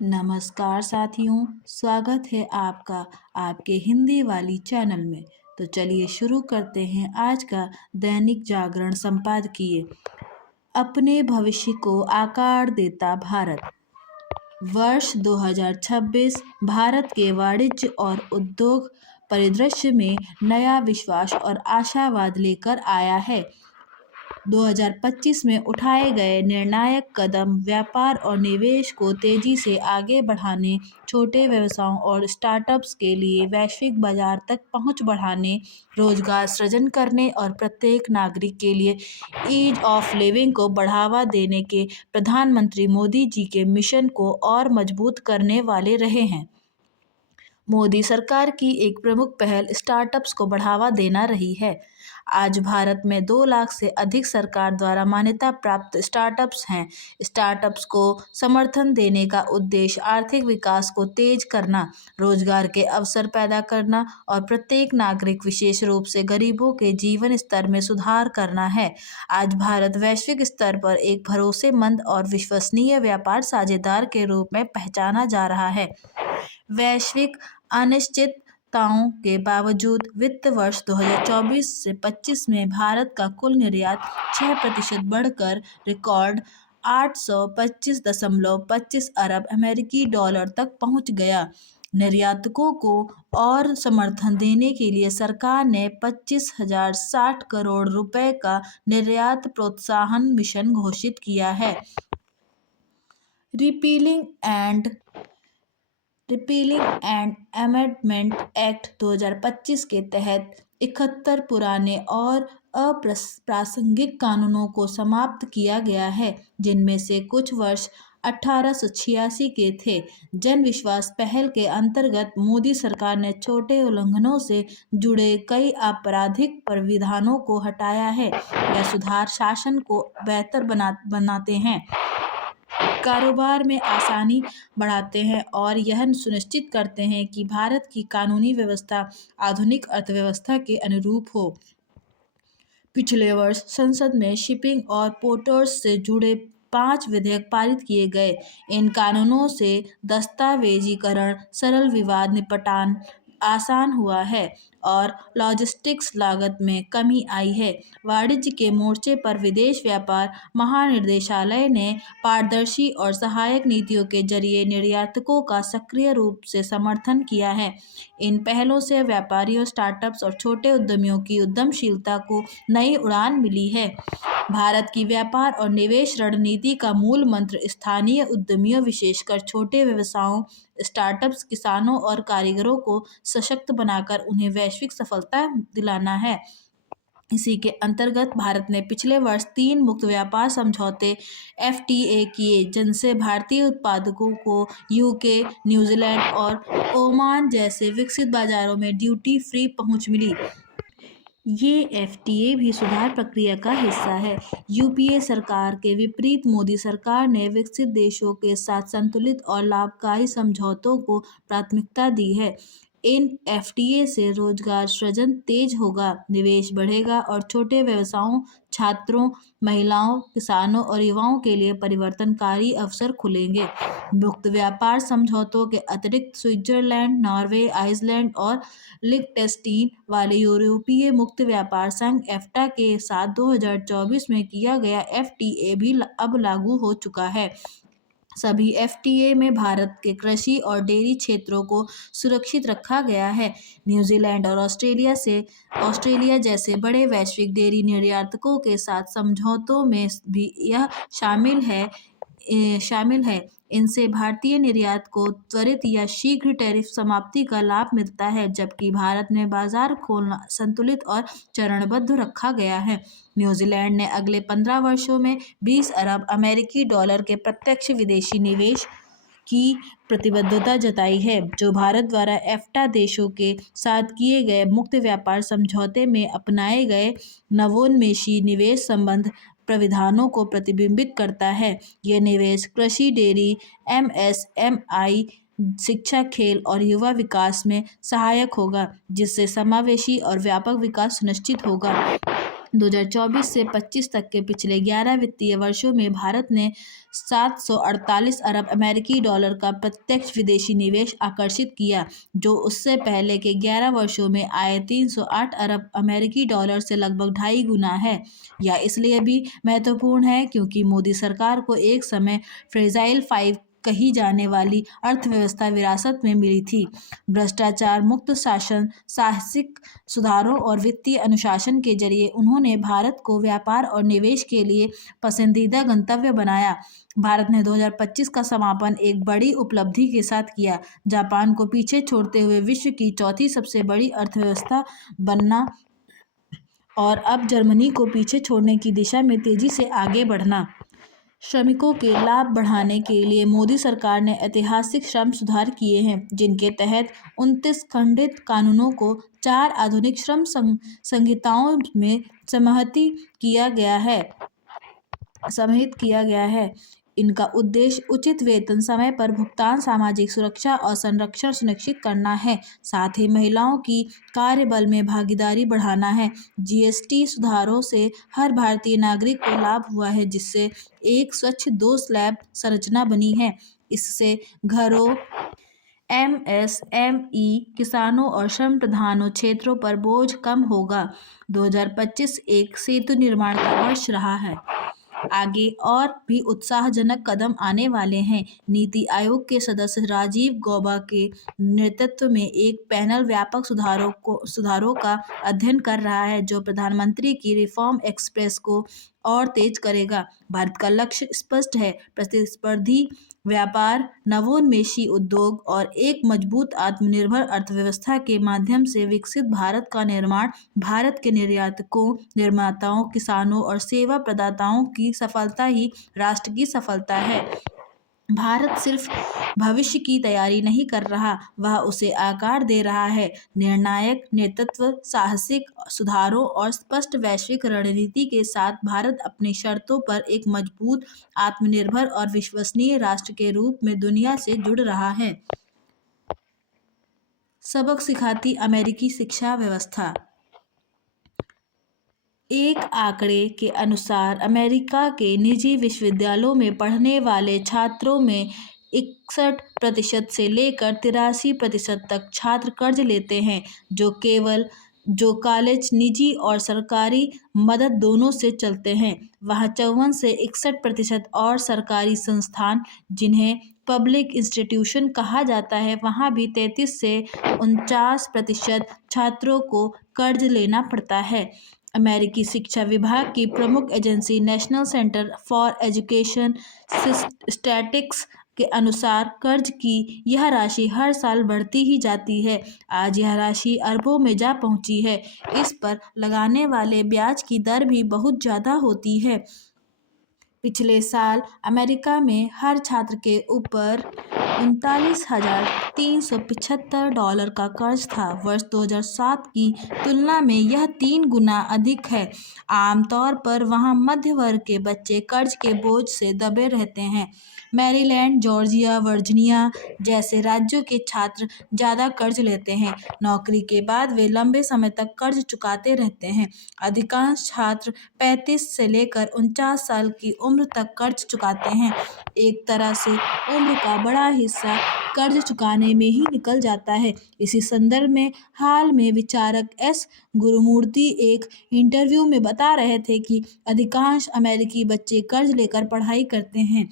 नमस्कार साथियों, स्वागत है आपका आपके हिंदी वाली चैनल में। तो चलिए शुरू करते हैं आज का दैनिक जागरण संपादकीय। अपने भविष्य को आकार देता भारत। वर्ष 2026 भारत के वाणिज्य और उद्योग परिदृश्य में नया विश्वास और आशावाद लेकर आया है। 2025 में उठाए गए निर्णायक कदम व्यापार और निवेश को तेजी से आगे बढ़ाने, छोटे व्यवसायों और स्टार्टअप्स के लिए वैश्विक बाजार तक पहुंच बढ़ाने, रोजगार सृजन करने और प्रत्येक नागरिक के लिए ईज ऑफ लिविंग को बढ़ावा देने के प्रधानमंत्री मोदी जी के मिशन को और मजबूत करने वाले रहे हैं। मोदी सरकार की एक प्रमुख पहल स्टार्टअप्स को बढ़ावा देना रही है। आज भारत में 2 लाख से अधिक सरकार द्वारा मान्यता प्राप्त स्टार्टअप्स हैं। स्टार्टअप्स को समर्थन देने का उद्देश्य आर्थिक विकास को तेज करना, रोजगार के अवसर पैदा करना और प्रत्येक नागरिक, विशेष रूप से गरीबों के जीवन स्तर में सुधार करना है। आज भारत वैश्विक स्तर पर एक भरोसेमंद और विश्वसनीय व्यापार साझेदार के रूप में पहचाना जा रहा है। वैश्विक अनिश्चितताओं के बावजूद वित्त वर्ष 2024 से 25 में भारत का कुल निर्यात 6% बढ़कर रिकॉर्ड 825.25 अरब अमेरिकी डॉलर तक पहुंच गया। निर्यातकों को और समर्थन देने के लिए सरकार ने 25,060 करोड़ रुपए का निर्यात प्रोत्साहन मिशन घोषित किया है। रिपीलिंग एंड अमेंडमेंट एक्ट 2025 के तहत 71 पुराने और अप्रासंगिक कानूनों को समाप्त किया गया है, जिनमें से कुछ वर्ष 1886 के थे। जन विश्वास पहल के अंतर्गत मोदी सरकार ने छोटे उल्लंघनों से जुड़े कई आपराधिक प्रावधानों को हटाया है। यह सुधार शासन को बेहतर बनाते हैं, कारोबार में आसानी बढ़ाते हैं और यह सुनिश्चित करते हैं कि भारत की कानूनी व्यवस्था आधुनिक अर्थव्यवस्था के अनुरूप हो। पिछले वर्ष संसद में शिपिंग और पोर्ट्स से जुड़े 5 विधेयक पारित किए गए। इन कानूनों से दस्तावेजीकरण, सरल विवाद निपटान आसान हुआ है और लॉजिस्टिक्स लागत में कमी आई है। वाणिज्य के मोर्चे पर विदेश व्यापार महानिदेशालय ने पारदर्शी और सहायक नीतियों के जरिए निर्यातकों का सक्रिय रूप से समर्थन किया है। इन पहलों से व्यापारियों, स्टार्टअप्स और छोटे उद्यमियों की उद्यमशीलता को नई उड़ान मिली है। भारत की व्यापार और निवेश रणनीति का मूल मंत्र स्थानीय उद्यमियों, विशेषकर छोटे व्यवसायों, स्टार्टअप्स, किसानों और कारीगरों को सशक्त बनाकर उन्हें वैश्विक सफलता दिलाना है। इसी के अंतर्गत भारत ने पिछले वर्ष 3 मुक्त व्यापार समझौते FTA किए, जिनसे भारतीय उत्पादकों को यूके, न्यूजीलैंड और ओमान जैसे विकसित बाजारों में ड्यूटी फ्री पहुंच मिली। ये FTA भी सुधार प्रक्रिया का हिस्सा है। यूपीए सरकार के विपरीत मोदी सरकार ने विकसित देशों के साथ संतुलित और लाभकारी समझौतों को प्राथमिकता दी है। इन FTA से रोजगार सृजन तेज होगा, निवेश बढ़ेगा और छोटे व्यवसायों, छात्रों, महिलाओं, किसानों और युवाओं के लिए परिवर्तनकारी अवसर खुलेंगे। मुक्त व्यापार समझौतों के अतिरिक्त स्विट्जरलैंड, नॉर्वे, आइसलैंड और लिechtenstein वाले यूरोपीय मुक्त व्यापार संघ EFTA के साथ 2024 में किया गया FTA भी अब लागू हो चुका है। सभी FTA में भारत के कृषि और डेयरी क्षेत्रों को सुरक्षित रखा गया है। न्यूजीलैंड और ऑस्ट्रेलिया जैसे बड़े वैश्विक डेयरी निर्यातकों के साथ समझौतों में भी यह शामिल है। इनसे भारतीय निर्यात को त्वरित या शीघ्र टैरिफ समाप्ति का लाभ मिलता है, जबकि भारत में बाजार खोलना संतुलित और चरणबद्ध रखा गया है। न्यूजीलैंड ने अगले 15 वर्षों में 20 अरब अमेरिकी डॉलर के प्रत्यक्ष विदेशी निवेश की प्रतिबद्धता जताई है, जो भारत द्वारा EFTA देशों के साथ किए गए मुक्त व्यापार समझौते में अपनाए गए नवोन्मेषी निवेश संबंध प्रावधानों को प्रतिबिंबित करता है। यह निवेश कृषि, डेयरी, MSMI, शिक्षा, खेल और युवा विकास में सहायक होगा, जिससे समावेशी और व्यापक विकास सुनिश्चित होगा। 2024 से 25 तक के पिछले 11 वित्तीय वर्षों में भारत ने 748 अरब अमेरिकी डॉलर का प्रत्यक्ष विदेशी निवेश आकर्षित किया, जो उससे पहले के 11 वर्षों में आए 308 अरब अमेरिकी डॉलर से लगभग 2.5 गुना है। यह इसलिए भी महत्वपूर्ण है क्योंकि मोदी सरकार को एक समय फ्रेजाइल 5 कही जाने वाली अर्थव्यवस्था विरासत में मिली थी। भ्रष्टाचार मुक्त शासन, साहसिक सुधारों और वित्तीय अनुशासन के जरिए उन्होंने भारत को व्यापार और निवेश के लिए पसंदीदा गंतव्य बनाया। भारत ने 2025 का समापन एक बड़ी उपलब्धि के साथ किया, जापान को पीछे छोड़ते हुए विश्व की चौथी सबसे बड़ी अर्थव्यवस्था बनना और अब जर्मनी को पीछे छोड़ने की दिशा में तेजी से आगे बढ़ना। श्रमिकों के लाभ बढ़ाने के लिए मोदी सरकार ने ऐतिहासिक श्रम सुधार किए हैं, जिनके तहत 29 खंडित कानूनों को 4 आधुनिक श्रम संहिताओं में समाहित किया गया है। इनका उद्देश्य उचित वेतन, समय पर भुगतान, सामाजिक सुरक्षा और संरक्षण सुनिश्चित करना है। साथ ही महिलाओं की कार्यबल में भागीदारी बढ़ाना है। जीएसटी सुधारों से हर भारतीय नागरिक को लाभ हुआ है, जिससे एक स्वच्छ 2 स्लैब संरचना बनी है। इससे घरों, एमएसएमई, किसानों और श्रम प्रधानों क्षेत्रों पर बोझ कम होगा। 2025 एक सेतु निर्माण का वर्ष रहा है। आगे और भी उत्साहजनक कदम आने वाले हैं। नीति आयोग के सदस्य राजीव गौबा के नेतृत्व में एक पैनल व्यापक सुधारों का अध्ययन कर रहा है, जो प्रधानमंत्री की रिफॉर्म एक्सप्रेस को और तेज करेगा। भारत का लक्ष्य स्पष्ट है: प्रतिस्पर्धी व्यापार, नवोन्मेषी उद्योग और एक मजबूत आत्मनिर्भर अर्थव्यवस्था के माध्यम से विकसित भारत का निर्माण। भारत के निर्यातकों, निर्माताओं, किसानों और सेवा प्रदाताओं की सफलता ही राष्ट्र की सफलता है। भारत सिर्फ भविष्य की तैयारी नहीं कर रहा, वह उसे आकार दे रहा है। निर्णायक नेतृत्व, साहसिक सुधारों और स्पष्ट वैश्विक रणनीति के साथ भारत अपनी शर्तों पर एक मजबूत, आत्मनिर्भर और विश्वसनीय राष्ट्र के रूप में दुनिया से जुड़ रहा है। सबक सिखाती अमेरिकी शिक्षा व्यवस्था। एक आंकड़े के अनुसार अमेरिका के निजी विश्वविद्यालयों में पढ़ने वाले छात्रों में 61% से लेकर 83% तक छात्र कर्ज लेते हैं, जो कॉलेज निजी और सरकारी मदद दोनों से चलते हैं। वहाँ 54 से 61% और सरकारी संस्थान, जिन्हें पब्लिक इंस्टीट्यूशन कहा जाता है, वहाँ भी 33 से 49% छात्रों को कर्ज लेना पड़ता है। अमेरिकी शिक्षा विभाग की प्रमुख agency national centre for education statistics के अनुसार कर्ज की यह राशि हर साल बढ़ती ही जाती है। आज यह राशि अरबों में जा पहुंची है। इस पर लगाने वाले ब्याज की दर भी बहुत ज़्यादा होती है। पिछले साल अमेरिका में हर छात्र के ऊपर $39,375 का कर्ज था। वर्ष 2007 की तुलना में यह 3 गुना अधिक है। आमतौर पर वहाँ मध्य वर्ग के बच्चे कर्ज के बोझ से दबे रहते हैं। मैरीलैंड, जॉर्जिया, वर्जीनिया जैसे राज्यों के छात्र ज़्यादा कर्ज लेते हैं। नौकरी के बाद वे लंबे समय तक कर्ज चुकाते रहते हैं। अधिकांश छात्र 35 से लेकर 49 साल की उम्र तक कर्ज चुकाते हैं। एक तरह से उम्र का बड़ा हिस्सा कर्ज चुकाने में ही निकल जाता है। इसी संदर्भ में हाल में विचारक एस गुरुमूर्ति एक इंटरव्यू में बता रहे थे कि अधिकांश अमेरिकी बच्चे कर्ज लेकर पढ़ाई करते हैं,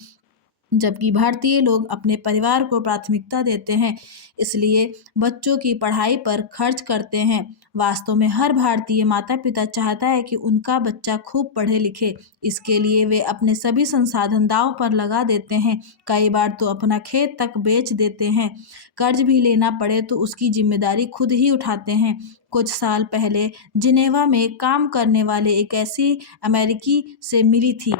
जबकि भारतीय लोग अपने परिवार को प्राथमिकता देते हैं, इसलिए बच्चों की पढ़ाई पर खर्च करते हैं। वास्तव में हर भारतीय माता पिता चाहता है कि उनका बच्चा खूब पढ़े लिखे। इसके लिए वे अपने सभी संसाधन दांव पर लगा देते हैं, कई बार तो अपना खेत तक बेच देते हैं। कर्ज भी लेना पड़े तो उसकी जिम्मेदारी खुद ही उठाते हैं। कुछ साल पहले जिनेवा में काम करने वाले एक ऐसी अमेरिकी से मिली थी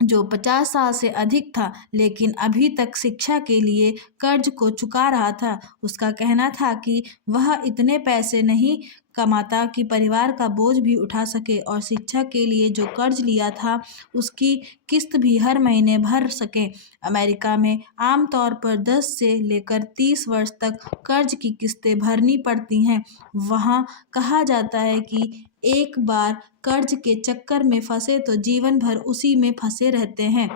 जो 50 साल से अधिक था, लेकिन अभी तक शिक्षा के लिए कर्ज को चुका रहा था। उसका कहना था कि वह इतने पैसे नहीं कमाता कि परिवार का बोझ भी उठा सके और शिक्षा के लिए जो कर्ज लिया था उसकी किस्त भी हर महीने भर सके। अमेरिका में आमतौर पर 10 से लेकर 30 वर्ष तक कर्ज की किस्तें भरनी पड़ती हैं। वहाँ कहा जाता है कि एक बार कर्ज के चक्कर में फंसे तो जीवन भर उसी में फंसे रहते हैं।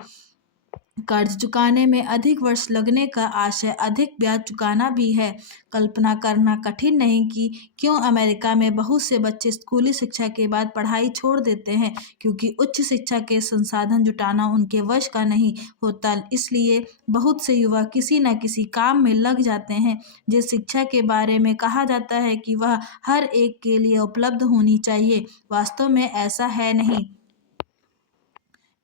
कर्ज चुकाने में अधिक वर्ष लगने का आशय अधिक ब्याज चुकाना भी है। कल्पना करना कठिन नहीं कि क्यों अमेरिका में बहुत से बच्चे स्कूली शिक्षा के बाद पढ़ाई छोड़ देते हैं, क्योंकि उच्च शिक्षा के संसाधन जुटाना उनके वश का नहीं होता। इसलिए बहुत से युवा किसी न किसी काम में लग जाते हैं। जिस शिक्षा के बारे में कहा जाता है कि वह हर एक के लिए उपलब्ध होनी चाहिए, वास्तव में ऐसा है नहीं।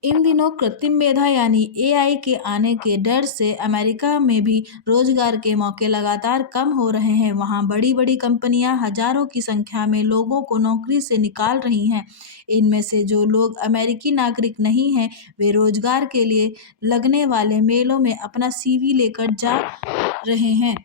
इन दिनों कृत्रिम मेधा यानी एआई के आने के डर से अमेरिका में भी रोजगार के मौके लगातार कम हो रहे हैं। वहाँ बड़ी-बड़ी कंपनियां हजारों की संख्या में लोगों को नौकरी से निकाल रही हैं। इनमें से जो लोग अमेरिकी नागरिक नहीं हैं, वे रोजगार के लिए लगने वाले मेलों में अपना सीवी लेकर जा रहे हैं।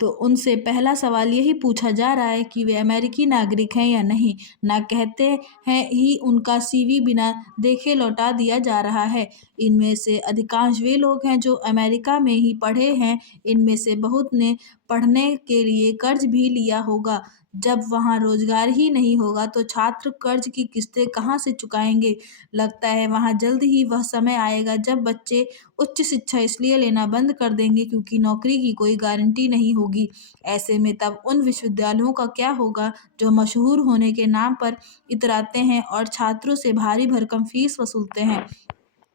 तो उनसे पहला सवाल यही पूछा जा रहा है कि वे अमेरिकी नागरिक हैं या नहीं। ना कहते हैं ही उनका सीवी बिना देखे लौटा दिया जा रहा है। इनमें से अधिकांश वे लोग हैं जो अमेरिका में ही पढ़े हैं। इनमें से बहुत ने पढ़ने के लिए कर्ज भी लिया होगा। जब वहाँ रोजगार ही नहीं होगा तो छात्र कर्ज की किस्तें कहाँ से चुकाएंगे। लगता है वहाँ जल्द ही वह समय आएगा जब बच्चे उच्च शिक्षा इसलिए लेना बंद कर देंगे क्योंकि नौकरी की कोई गारंटी नहीं होगी। ऐसे में तब उन विश्वविद्यालयों का क्या होगा जो मशहूर होने के नाम पर इतराते हैं और छात्रों से भारी भरकम फीस वसूलते हैं।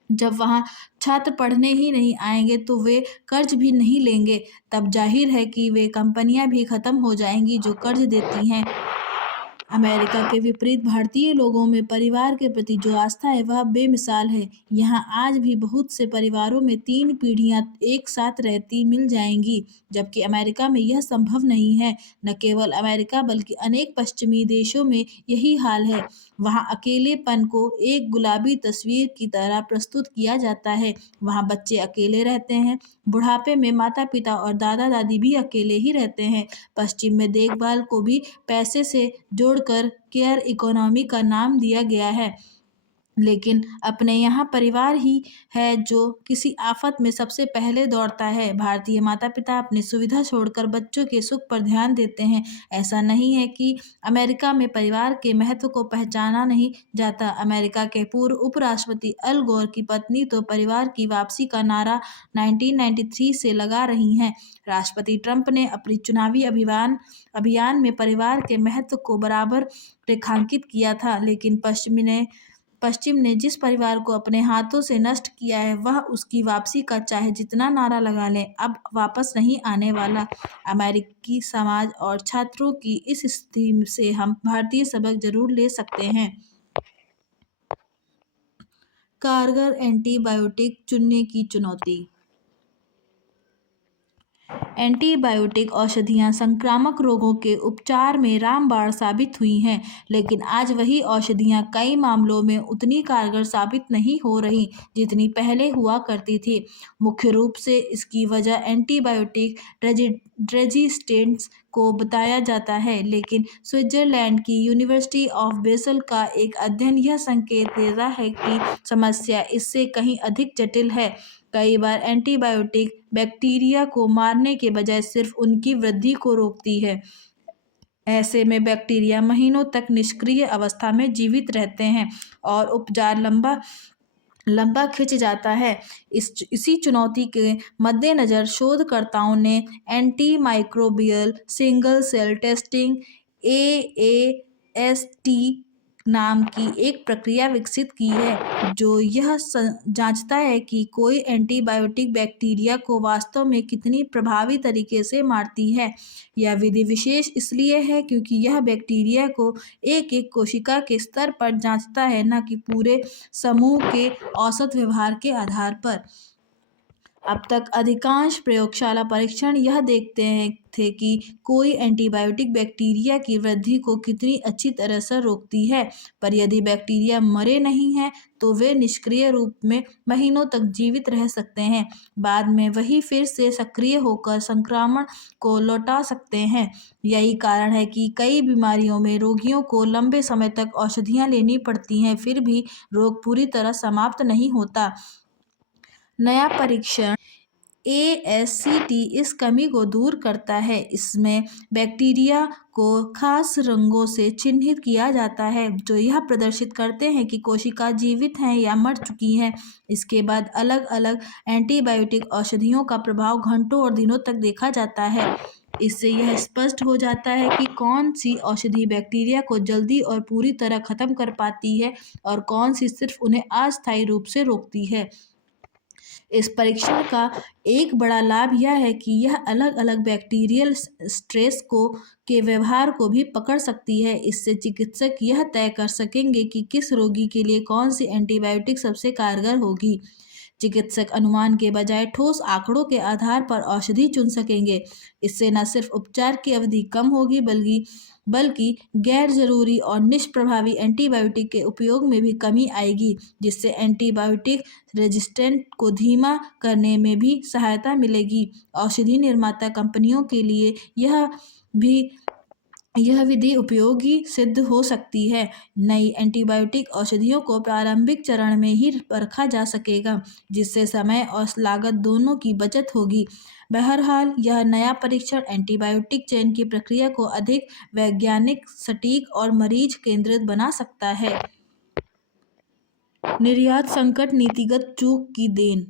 जब वहाँ छात्र पढ़ने ही नहीं आएंगे तो वे कर्ज भी नहीं लेंगे। तब जाहिर है कि वे कंपनियां भी खत्म हो जाएंगी जो कर्ज देती हैं। अमेरिका के विपरीत भारतीय लोगों में परिवार के प्रति जो आस्था है वह बेमिसाल है। यहाँ आज भी बहुत से परिवारों में 3 पीढ़ियाँ एक साथ रहती मिल जाएंगी, जबकि अमेरिका में यह संभव नहीं है। न केवल अमेरिका बल्कि अनेक पश्चिमी देशों में यही हाल है। वहाँ अकेलेपन को एक गुलाबी तस्वीर की तरह प्रस्तुत किया जाता है। वहाँ बच्चे अकेले रहते हैं। बुढ़ापे में माता पिता और दादा दादी भी अकेले ही रहते हैं। पश्चिम में देखभाल को भी पैसे से जोड़कर केयर इकोनॉमी का नाम दिया गया है, लेकिन अपने यहाँ परिवार ही है जो किसी आफत में सबसे पहले दौड़ता है। भारतीय माता पिता अपनी सुविधा छोड़कर बच्चों के सुख पर ध्यान देते हैं। ऐसा नहीं है कि अमेरिका में परिवार के महत्व को पहचाना नहीं जाता। अमेरिका के पूर्व उपराष्ट्रपति अल गोर की पत्नी तो परिवार की वापसी का नारा 1993 से लगा रही हैं। राष्ट्रपति ट्रंप ने अपनी चुनावी अभियान में परिवार के महत्व को बराबर रेखांकित किया था, लेकिन पश्चिम ने जिस परिवार को अपने हाथों से नष्ट किया है वह उसकी वापसी का चाहे जितना नारा लगा लें, अब वापस नहीं आने वाला। अमेरिकी समाज और छात्रों की इस स्थिति से हम भारतीय सबक जरूर ले सकते हैं। कारगर एंटीबायोटिक चुनने की चुनौती। एंटीबायोटिक औषधियाँ संक्रामक रोगों के उपचार में रामबाण साबित हुई हैं, लेकिन आज वही औषधियाँ कई मामलों में उतनी कारगर साबित नहीं हो रही जितनी पहले हुआ करती थी। मुख्य रूप से इसकी वजह एंटीबायोटिक रेजिस्टेंस को बताया जाता है, लेकिन स्विट्जरलैंड की यूनिवर्सिटी ऑफ बेसल का एक अध्ययन यह संकेत देता है कि समस्या इससे कहीं अधिक जटिल है। कई बार एंटीबायोटिक बैक्टीरिया को मारने के बजाय सिर्फ उनकी वृद्धि को रोकती है। ऐसे में बैक्टीरिया महीनों तक निष्क्रिय अवस्था में जीवित रहते हैं और उपचार लंबा खिंच जाता है। इसी चुनौती के मद्देनज़र शोधकर्ताओं ने antimicrobial single cell testing AAST नाम की एक प्रक्रिया विकसित की है जो यह जांचता है कि कोई एंटीबायोटिक बैक्टीरिया को वास्तव में कितनी प्रभावी तरीके से मारती है। यह विधि विशेष इसलिए है क्योंकि यह बैक्टीरिया को एक एक कोशिका के स्तर पर जांचता है, न कि पूरे समूह के औसत व्यवहार के आधार पर। अब तक अधिकांश प्रयोगशाला परीक्षण यह देखते थे कि कोई एंटीबायोटिक बैक्टीरिया की वृद्धि को कितनी अच्छी तरह से रोकती है, पर यदि बैक्टीरिया मरे नहीं हैं तो वे निष्क्रिय रूप में महीनों तक जीवित रह सकते हैं। बाद में वही फिर से सक्रिय होकर संक्रमण को लौटा सकते हैं। यही कारण है कि कई बीमारियों में रोगियों को लंबे समय तक औषधियाँ लेनी पड़ती हैं, फिर भी रोग पूरी तरह समाप्त नहीं होता। नया परीक्षण ASCT इस कमी को दूर करता है। इसमें बैक्टीरिया को खास रंगों से चिन्हित किया जाता है जो यह प्रदर्शित करते हैं कि कोशिका जीवित हैं या मर चुकी हैं। इसके बाद अलग अलग एंटीबायोटिक औषधियों का प्रभाव घंटों और दिनों तक देखा जाता है। इससे यह स्पष्ट हो जाता है कि कौन सी औषधि बैक्टीरिया को जल्दी और पूरी तरह खत्म कर पाती है और कौन सी सिर्फ उन्हें अस्थायी रूप से रोकती है। इस परीक्षण का एक बड़ा लाभ यह है कि यह अलग अलग बैक्टीरियल स्ट्रेस को के व्यवहार को भी पकड़ सकती है। इससे चिकित्सक यह तय कर सकेंगे कि किस रोगी के लिए कौन सी एंटीबायोटिक सबसे कारगर होगी। चिकित्सक अनुमान के बजाय ठोस आंकड़ों के आधार पर औषधि चुन सकेंगे। इससे न सिर्फ उपचार की अवधि कम होगी बल्कि गैर जरूरी और निष्प्रभावी एंटीबायोटिक के उपयोग में भी कमी आएगी, जिससे एंटीबायोटिक रेजिस्टेंट को धीमा करने में भी सहायता मिलेगी। औषधि निर्माता कंपनियों के लिए भी यह विधि उपयोगी सिद्ध हो सकती है। नई एंटीबायोटिक औषधियों को प्रारंभिक चरण में ही परखा जा सकेगा, जिससे समय और लागत दोनों की बचत होगी। बहरहाल, यह नया परीक्षण एंटीबायोटिक चयन की प्रक्रिया को अधिक वैज्ञानिक, सटीक और मरीज केंद्रित बना सकता है। निर्यात संकट नीतिगत चूक की देन।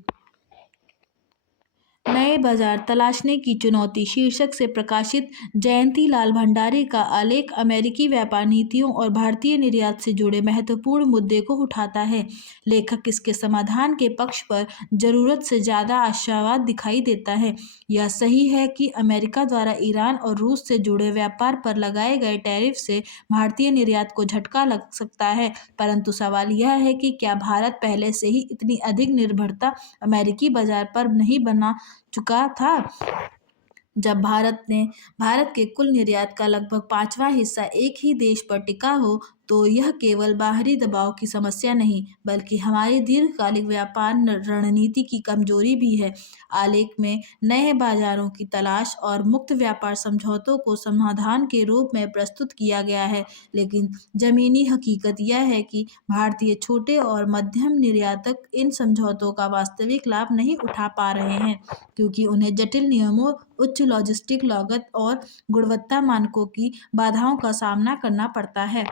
नए बाजार तलाशने की चुनौती शीर्षक से प्रकाशित जयंती लाल भंडारी का आलेख अमेरिकी व्यापार नीतियों और भारतीय निर्यात से जुड़े महत्वपूर्ण मुद्दे को उठाता है। लेखक इसके समाधान के पक्ष पर जरूरत से ज़्यादा आशावाद दिखाई देता है। यह सही है कि अमेरिका द्वारा ईरान और रूस से जुड़े व्यापार पर लगाए गए टैरिफ से भारतीय निर्यात को झटका लग सकता है, परंतु सवाल यह है कि क्या भारत पहले से ही इतनी अधिक निर्भरता अमेरिकी बाजार पर नहीं बना चुका था। जब भारत के कुल निर्यात का लगभग 5वां हिस्सा एक ही देश पर टिका हो, तो यह केवल बाहरी दबाव की समस्या नहीं, बल्कि हमारी दीर्घकालिक व्यापार रणनीति की कमजोरी भी है। आलेख में नए बाजारों की तलाश और मुक्त व्यापार समझौतों को समाधान के रूप में प्रस्तुत किया गया है, लेकिन जमीनी हकीकत यह है कि भारतीय छोटे और मध्यम निर्यातक इन समझौतों का वास्तविक लाभ नहीं उठा पा रहे हैं, क्योंकि उन्हें जटिल नियमों, उच्च लॉजिस्टिक लागत और गुणवत्ता मानकों की बाधाओं का सामना करना पड़ता है।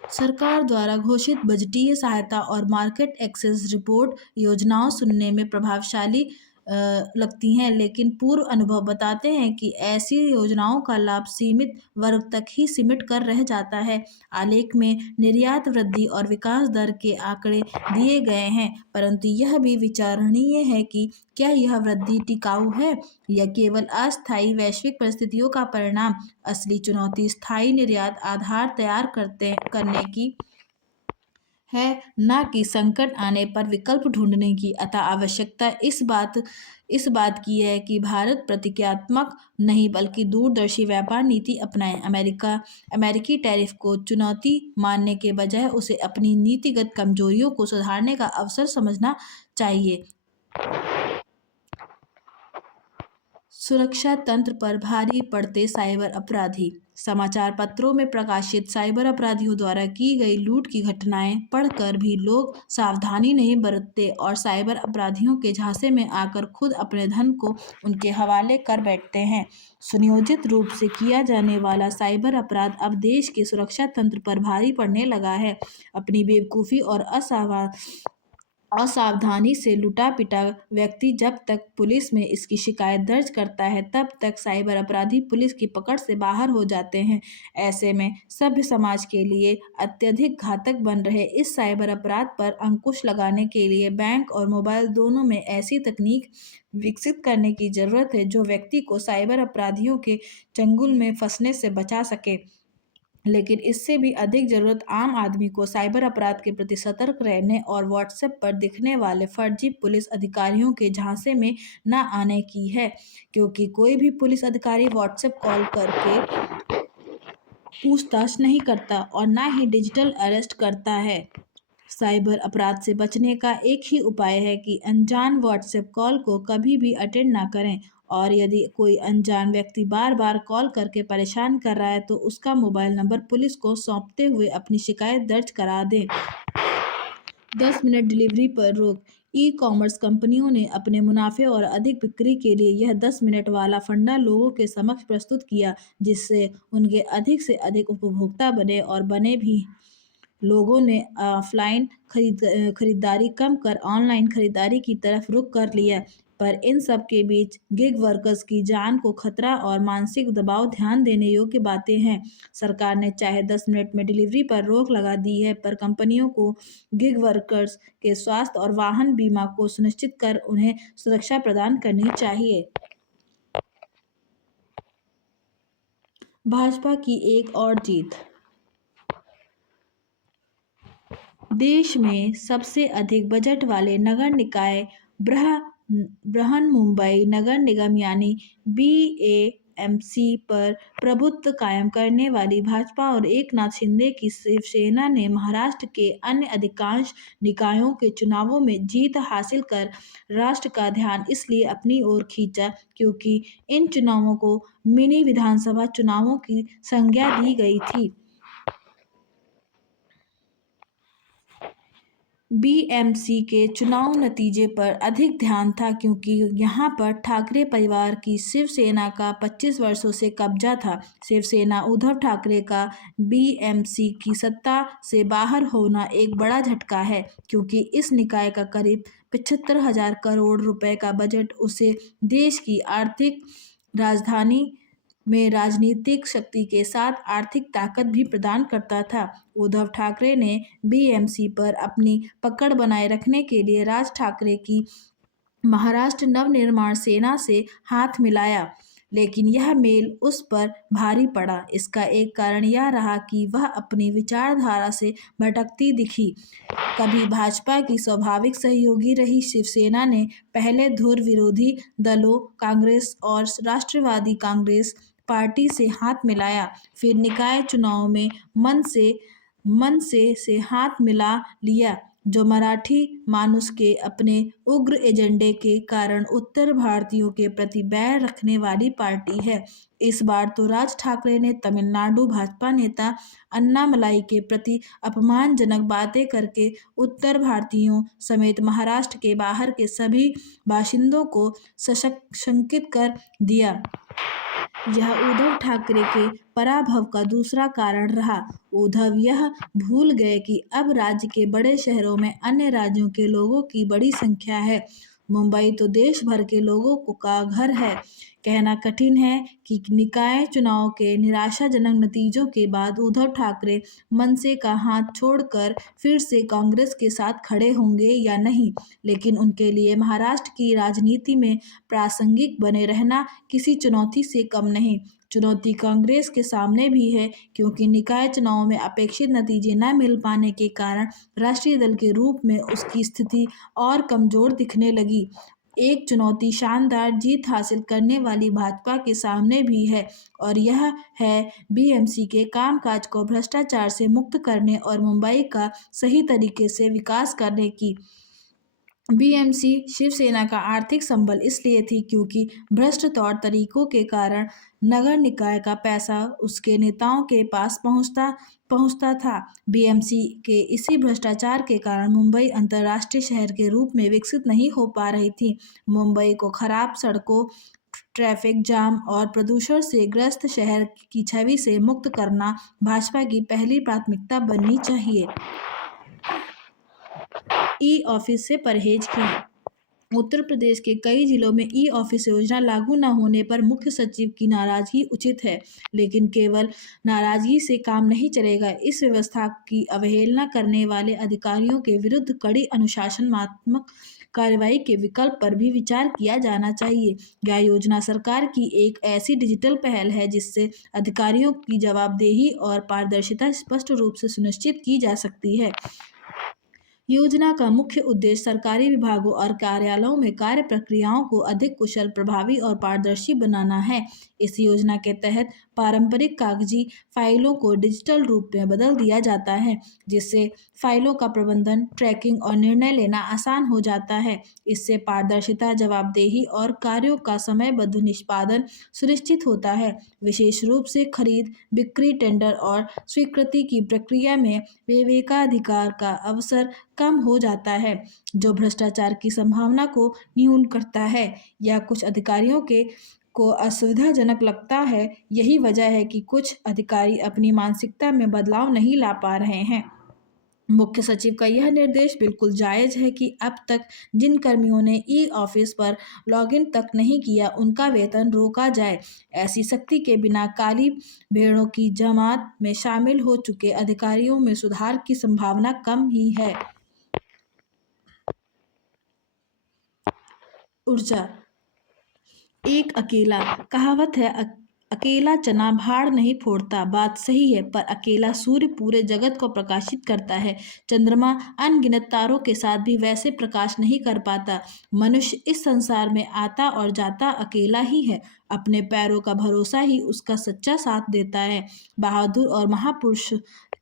सरकार द्वारा घोषित बजटीय सहायता और मार्केट एक्सेस रिपोर्ट योजनाओं सुनने में प्रभावशाली लगती हैं, लेकिन पूर्व अनुभव बताते हैं कि ऐसी योजनाओं का लाभ सीमित वर्ग तक ही सिमट कर रह जाता है। आलेख में निर्यात वृद्धि और विकास दर के आंकड़े दिए गए हैं, परंतु यह भी विचारणीय है कि क्या यह वृद्धि टिकाऊ है या केवल अस्थायी वैश्विक परिस्थितियों का परिणाम। असली चुनौती स्थायी निर्यात आधार तैयार करने की है, न कि संकट आने पर विकल्प ढूंढने की। अतः आवश्यकता इस बात की है कि भारत प्रतीकात्मक नहीं बल्कि दूरदर्शी व्यापार नीति अपनाए। अमेरिकी टैरिफ को चुनौती मानने के बजाय उसे अपनी नीतिगत कमजोरियों को सुधारने का अवसर समझना चाहिए। सुरक्षा तंत्र पर भारी पड़ते साइबर अपराधी। समाचार पत्रों में प्रकाशित साइबर अपराधियों द्वारा की गई लूट की घटनाएं पढ़कर भी लोग सावधानी नहीं बरतते और साइबर अपराधियों के झांसे में आकर खुद अपने धन को उनके हवाले कर बैठते हैं। सुनियोजित रूप से किया जाने वाला साइबर अपराध अब देश के सुरक्षा तंत्र पर भारी पड़ने लगा है। अपनी बेवकूफ़ी और असावधानी से लुटा पिटा व्यक्ति जब तक पुलिस में इसकी शिकायत दर्ज करता है, तब तक साइबर अपराधी पुलिस की पकड़ से बाहर हो जाते हैं। ऐसे में सभ्य समाज के लिए अत्यधिक घातक बन रहे इस साइबर अपराध पर अंकुश लगाने के लिए बैंक और मोबाइल दोनों में ऐसी तकनीक विकसित करने की जरूरत है जो व्यक्ति को साइबर अपराधियों के चंगुल में फंसने से बचा सके। लेकिन इससे भी अधिक जरूरत आम आदमी को साइबर अपराध के प्रति सतर्क रहने और व्हाट्सएप पर दिखने वाले फर्जी पुलिस अधिकारियों के झांसे में न आने की है, क्योंकि कोई भी पुलिस अधिकारी व्हाट्सएप कॉल करके पूछताछ नहीं करता और न ही डिजिटल अरेस्ट करता है। साइबर अपराध से बचने का एक ही उपाय है कि अनजान व्हाट्सएप कॉल को कभी भी अटेंड ना करें, और यदि कोई अनजान व्यक्ति बार बार कॉल करके परेशान कर रहा है तो उसका मोबाइल नंबर पुलिस को सौंपते हुए अपनी शिकायत दर्ज करा दें। 10 मिनट डिलीवरी पर रोक। ई कॉमर्स कंपनियों ने अपने मुनाफे और अधिक बिक्री के लिए यह 10 मिनट वाला फंडा लोगों के समक्ष प्रस्तुत किया, जिससे उनके अधिक से अधिक उपभोक्ता बने और बने भी। लोगों ने ऑफलाइन खरीदारी कम कर ऑनलाइन खरीदारी की तरफ रुख कर लिया, पर इन सब के बीच गिग वर्कर्स की जान को खतरा और मानसिक दबाव ध्यान देने योग्य बातें हैं। सरकार ने चाहे 10 मिनट में डिलीवरी पर रोक लगा दी है, पर कंपनियों को गिग वर्कर्स के स्वास्थ्य और वाहन बीमा को सुनिश्चित कर उन्हें सुरक्षा प्रदान करनी चाहिए। भाजपा की एक और जीत। देश में सबसे अधिक बजट वाले नगर निकाय बृहन्मुंबई नगर निगम यानी बीएमसी पर प्रभुत्व कायम करने वाली भाजपा और एकनाथ शिंदे की शिवसेना ने महाराष्ट्र के अन्य अधिकांश निकायों के चुनावों में जीत हासिल कर राष्ट्र का ध्यान इसलिए अपनी ओर खींचा क्योंकि इन चुनावों को मिनी विधानसभा चुनावों की संज्ञा दी गई थी। बीएमसी के चुनाव नतीजे पर अधिक ध्यान था क्योंकि यहां पर ठाकरे परिवार की शिवसेना का 25 वर्षों से कब्जा था। शिवसेना उद्धव ठाकरे का बीएमसी की सत्ता से बाहर होना एक बड़ा झटका है क्योंकि इस निकाय का करीब 75,000 करोड़ रुपए का बजट उसे देश की आर्थिक राजधानी में राजनीतिक शक्ति के साथ आर्थिक ताकत भी प्रदान करता था। उद्धव ठाकरे ने बीएमसी पर अपनी पकड़ बनाए रखने के लिए राज ठाकरे की महाराष्ट्र नवनिर्माण सेना से हाथ मिलाया, लेकिन यह मेल उस पर भारी पड़ा। इसका एक कारण यह रहा कि वह अपनी विचारधारा से भटकती दिखी। कभी भाजपा की स्वाभाविक सहयोगी रही शिवसेना ने पहले धुर विरोधी दलों कांग्रेस और राष्ट्रवादी कांग्रेस पार्टी से हाथ मिलाया, फिर निकाय चुनाव में मन से हाथ मिला लिया, जो मराठी मानुस के अपने उग्र एजेंडे के कारण उत्तर भारतीयों के प्रति बैर रखने वाली पार्टी है। इस बार तो राज ठाकरे ने तमिलनाडु भाजपा नेता अन्नामलाई के प्रति अपमानजनक बातें करके उत्तर भारतीयों समेत महाराष्ट्र के बाहर के सभी बाशिंदों को सशंकित कर दिया। यह उद्धव ठाकरे के पराभव का दूसरा कारण रहा। उद्धव यह भूल गए कि अब राज्य के बड़े शहरों में अन्य राज्यों के लोगों की बड़ी संख्या है। मुंबई तो देश भर के लोगों का घर है। कहना कठिन है कि निकाय चुनाव के निराशाजनक नतीजों के बाद उद्धव ठाकरे मनसे का हाथ छोड़कर फिर से कांग्रेस के साथ खड़े होंगे या नहीं, लेकिन उनके लिए महाराष्ट्र की राजनीति में प्रासंगिक बने रहना किसी चुनौती से कम नहीं। चुनौती कांग्रेस के सामने भी है क्योंकि निकाय चुनाव में अपेक्षित नतीजे न मिल पाने के कारण राष्ट्रीय दल के रूप में उसकी स्थिति और कमजोर दिखने लगी। एक चुनौती शानदार जीत हासिल करने वाली भाजपा के सामने भी है और यह है बीएमसी के कामकाज को भ्रष्टाचार से मुक्त करने और मुंबई का सही तरीके से विकास करने की। बीएमसी शिवसेना का आर्थिक संबल इसलिए थी क्योंकि भ्रष्ट तौर तरीकों के कारण नगर निकाय का पैसा उसके नेताओं के पास पहुंचता था। बीएमसी के इसी भ्रष्टाचार के कारण मुंबई अंतर्राष्ट्रीय शहर के रूप में विकसित नहीं हो पा रही थी। मुंबई को खराब सड़कों, ट्रैफिक जाम और प्रदूषण से ग्रस्त शहर की छवि से मुक्त करना भाजपा की पहली प्राथमिकता बननी चाहिए। ई ऑफिस से परहेज क्यों? उत्तर प्रदेश के कई जिलों में ई ऑफिस योजना लागू न होने पर मुख्य सचिव की नाराजगी उचित है, लेकिन केवल नाराजगी से काम नहीं चलेगा। इस व्यवस्था की अवहेलना करने वाले अधिकारियों के विरुद्ध कड़ी अनुशासनात्मक कार्रवाई के विकल्प पर भी विचार किया जाना चाहिए। यह योजना सरकार की एक ऐसी डिजिटल पहल है जिससे अधिकारियों की जवाबदेही और पारदर्शिता स्पष्ट रूप से सुनिश्चित की जा सकती है। योजना का मुख्य उद्देश्य सरकारी विभागों और कार्यालयों में कार्य प्रक्रियाओं को अधिक कुशल, प्रभावी और पारदर्शी बनाना है। इस योजना के तहत पारंपरिक कागजी फाइलों को डिजिटल रूप में बदल दिया जाता है, जिससे फाइलों का प्रबंधन, ट्रैकिंग और निर्णय लेना आसान हो जाता है। इससे पारदर्शिता, जवाबदेही और कार्यों का समयबद्ध निष्पादन सुनिश्चित होता है। विशेष रूप से खरीद, बिक्री, टेंडर और स्वीकृति की प्रक्रिया में विवेकाधिकार का अवसर कम हो जाता है, जो भ्रष्टाचार की संभावना को न्यून करता है। या कुछ अधिकारियों को असुविधाजनक लगता है। यही वजह है कि कुछ अधिकारी अपनी मानसिकता में बदलाव नहीं ला पा रहे हैं। मुख्य सचिव का यह निर्देश बिल्कुल जायज है कि अब तक जिन कर्मियों ने ई-ऑफिस पर लॉगिन तक नहीं किया, उनका वेतन रोका जाए। ऐसी सख्ती के बिना काली भेड़ों की जमात में शामिल हो चुके अधिकारियों में सुधार की संभावना कम ही है। ऊर्जा एक अकेला। कहावत है, अकेला चना भाड़ नहीं फोड़ता। बात सही है, पर अकेला सूर्य पूरे जगत को प्रकाशित करता है। चंद्रमा अनगिनत तारों के साथ भी वैसे प्रकाश नहीं कर पाता। मनुष्य इस संसार में आता और जाता अकेला ही है। अपने पैरों का भरोसा ही उसका सच्चा साथ देता है। बहादुर और महापुरुष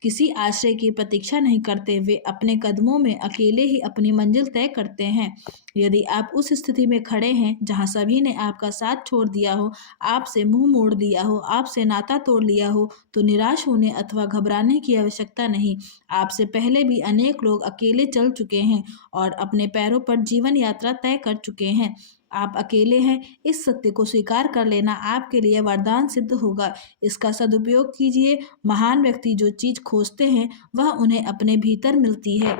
किसी आश्रय की प्रतीक्षा नहीं करते, वे अपने कदमों में अकेले ही अपनी मंजिल तय करते हैं। यदि आप उस स्थिति में खड़े हैं जहां सभी ने आपका साथ छोड़ दिया हो, आपसे मुंह मोड़ दिया हो, आपसे नाता तोड़ लिया हो, तो निराश होने अथवा घबराने की आवश्यकता नहीं। आपसे पहले भी अनेक लोग अकेले चल चुके हैं और अपने पैरों पर जीवन यात्रा तय कर चुके हैं। आप अकेले हैं, इस सत्य को स्वीकार कर लेना आपके लिए वरदान सिद्ध होगा। इसका सदुपयोग कीजिए। महान व्यक्ति जो चीज खोजते हैं वह उन्हें अपने भीतर मिलती है,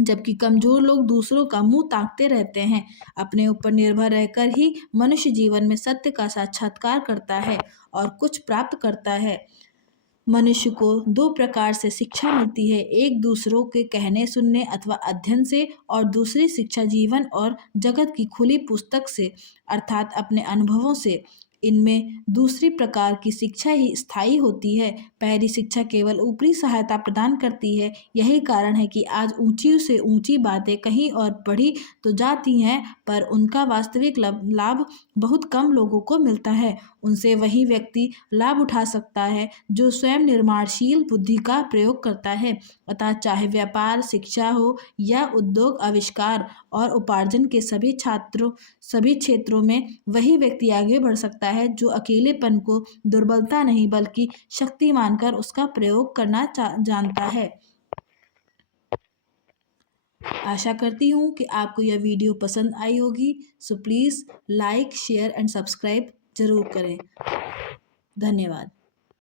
जबकि कमजोर लोग दूसरों का मुंह ताकते रहते हैं। अपने ऊपर निर्भर रहकर ही मनुष्य जीवन में सत्य का साक्षात्कार करता है और कुछ प्राप्त करता है। मनुष्य को दो प्रकार से शिक्षा मिलती है, एक दूसरों के कहने सुनने अथवा अध्ययन से, और दूसरी शिक्षा जीवन और जगत की खुली पुस्तक से, अर्थात अपने अनुभवों से। इनमें दूसरी प्रकार की शिक्षा ही स्थायी होती है। पहली शिक्षा केवल ऊपरी सहायता प्रदान करती है। यही कारण है कि आज ऊंची से ऊंची बातें कहीं और पढ़ी तो जाती हैं, पर उनका वास्तविक लाभ बहुत कम लोगों को मिलता है। उनसे वही व्यक्ति लाभ उठा सकता है जो स्वयं निर्माणशील बुद्धि का प्रयोग करता है। अतः चाहे व्यापार, शिक्षा हो या उद्योग, आविष्कार और उपार्जन के सभी क्षेत्रों में वही व्यक्ति आगे बढ़ सकता है जो अकेलेपन को दुर्बलता नहीं बल्कि शक्ति मानकर उसका प्रयोग करना जानता है। आशा करती हूँ कि आपको यह वीडियो पसंद आई होगी। So please like, share and subscribe जरूर करें। धन्यवाद।